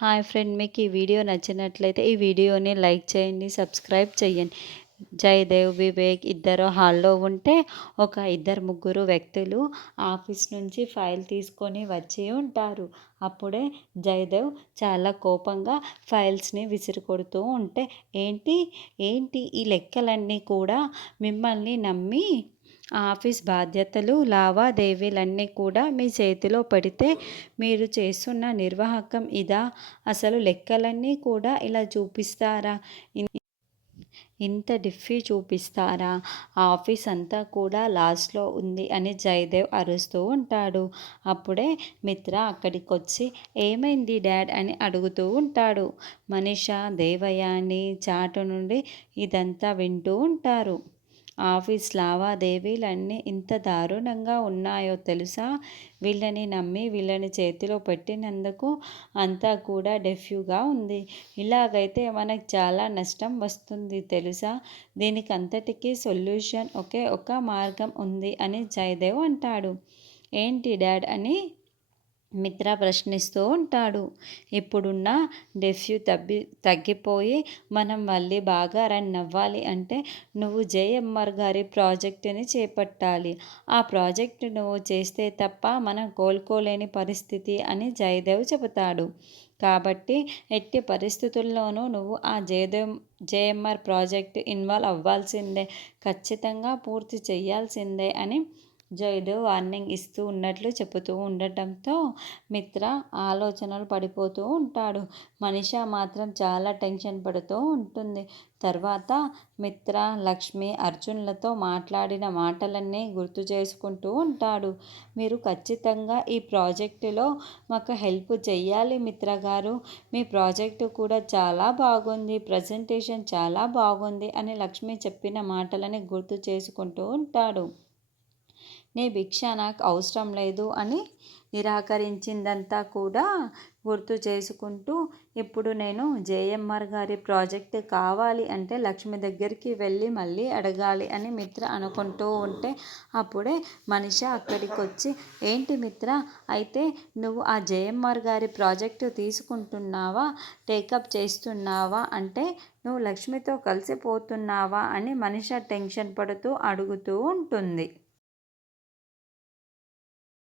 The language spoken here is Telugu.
హాయ్ ఫ్రెండ్, మీకు ఈ వీడియో నచ్చినట్లయితే ఈ వీడియోని లైక్ చేయండి, సబ్స్క్రైబ్ చేయండి. జయదేవ్, వివేక్ ఇద్దరు హాల్లో ఉంటే ఒక ఇద్దరు ముగ్గురు వ్యక్తులు ఆఫీస్ నుంచి ఫైల్ తీసుకొని వచ్చి ఉంటారు. అప్పుడే జయదేవ్ చాలా కోపంగా ఫైల్స్ని విసిరికొడుతూ ఉంటే, ఏంటి ఏంటి ఈ లెక్కలన్నీ కూడా మిమ్మల్ని నమ్మి ఆఫీస్ బాధ్యతలు లావాదేవీలన్నీ కూడా మీ చేతిలో పడితే మీరు చేస్తున్న నిర్వాహకం ఇదా? అసలు లెక్కలన్నీ కూడా ఇలా చూపిస్తారా? ఇంత డిఫీ చూపిస్తారా? ఆఫీస్ అంతా కూడా లాస్లో ఉంది అని జయదేవ్ అరుస్తూ ఉంటాడు. అప్పుడే మిత్ర అక్కడికి వచ్చి ఏమైంది డాడ్ అని అడుగుతూ ఉంటాడు. మనీషా, దేవయాని చాటు నుండి ఇదంతా వింటూ ఉంటారు. ఆఫీస్ లావాదేవీలన్నీ ఇంత దారుణంగా ఉన్నాయో తెలుసా? వీళ్ళని నమ్మి వీళ్ళని చేతిలో పెట్టినందుకు అంతా కూడా డెఫ్యూగా ఉంది. ఇలాగైతే మనకు చాలా నష్టం వస్తుంది తెలుసా? దీనికి అంతటికీ సొల్యూషన్ ఒకే ఒక మార్గం ఉంది అని జయదేవ్ అంటాడు. ఏంటి డాడ్ అని మిత్ర ప్రశ్నిస్తూ ఉంటాడు. ఇప్పుడున్న డెఫ్యూ తగ్గిపోయి మనం మళ్ళీ బాగా రన్ అవ్వాలి అంటే నువ్వు జేఎంఆర్ గారి ప్రాజెక్టుని చేపట్టాలి. ఆ ప్రాజెక్టు నువ్వు చేస్తే తప్ప మనం కోలుకోలేని పరిస్థితి అని జయదేవ్ చెబుతాడు. కాబట్టి ఎట్టి పరిస్థితుల్లోనూ నువ్వు ఆ జేఎంఆర్ ప్రాజెక్ట్ ఇన్వాల్వ్ అవ్వాల్సిందే, ఖచ్చితంగా పూర్తి చేయాల్సిందే అని జయదేవ్ వార్నింగ్ ఇస్తూ ఉన్నట్లు చెబుతూ ఉండటంతో మిత్ర ఆలోచనలు పడిపోతూ ఉంటాడు. మనిష మాత్రం చాలా టెన్షన్ పడుతూ ఉంటుంది. తర్వాత మిత్ర, లక్ష్మి, అర్జున్లతో మాట్లాడిన మాటలన్నీ గుర్తు చేసుకుంటూ ఉంటాడు. మీరు ఖచ్చితంగా ఈ ప్రాజెక్టులో మాకు హెల్ప్ చెయ్యాలి మిత్ర గారు. మీ ప్రాజెక్టు కూడా చాలా బాగుంది, ప్రజెంటేషన్ చాలా బాగుంది అని లక్ష్మి చెప్పిన మాటలని గుర్తు చేసుకుంటూ ఉంటాడు. నీ భిక్ష నాకు అవసరం లేదు అని నిరాకరించిందంతా కూడా గుర్తు చేసుకుంటూ, ఇప్పుడు నేను జేఎంఆర్ గారి ప్రాజెక్ట్ కావాలి అంటే లక్ష్మి దగ్గరికి వెళ్ళి మళ్ళీ అడగాలి అని మిత్ర అనుకుంటూ ఉంటే, అప్పుడే మనిష అక్కడికి వచ్చి, ఏంటి మిత్ర, అయితే నువ్వు ఆ జేఎంఆర్ గారి ప్రాజెక్టు తీసుకుంటున్నావా, టేకప్ చేస్తున్నావా, అంటే నువ్వు లక్ష్మితో కలిసిపోతున్నావా అని మనిష టెన్షన్ పడుతూ అడుగుతూ ఉంటుంది.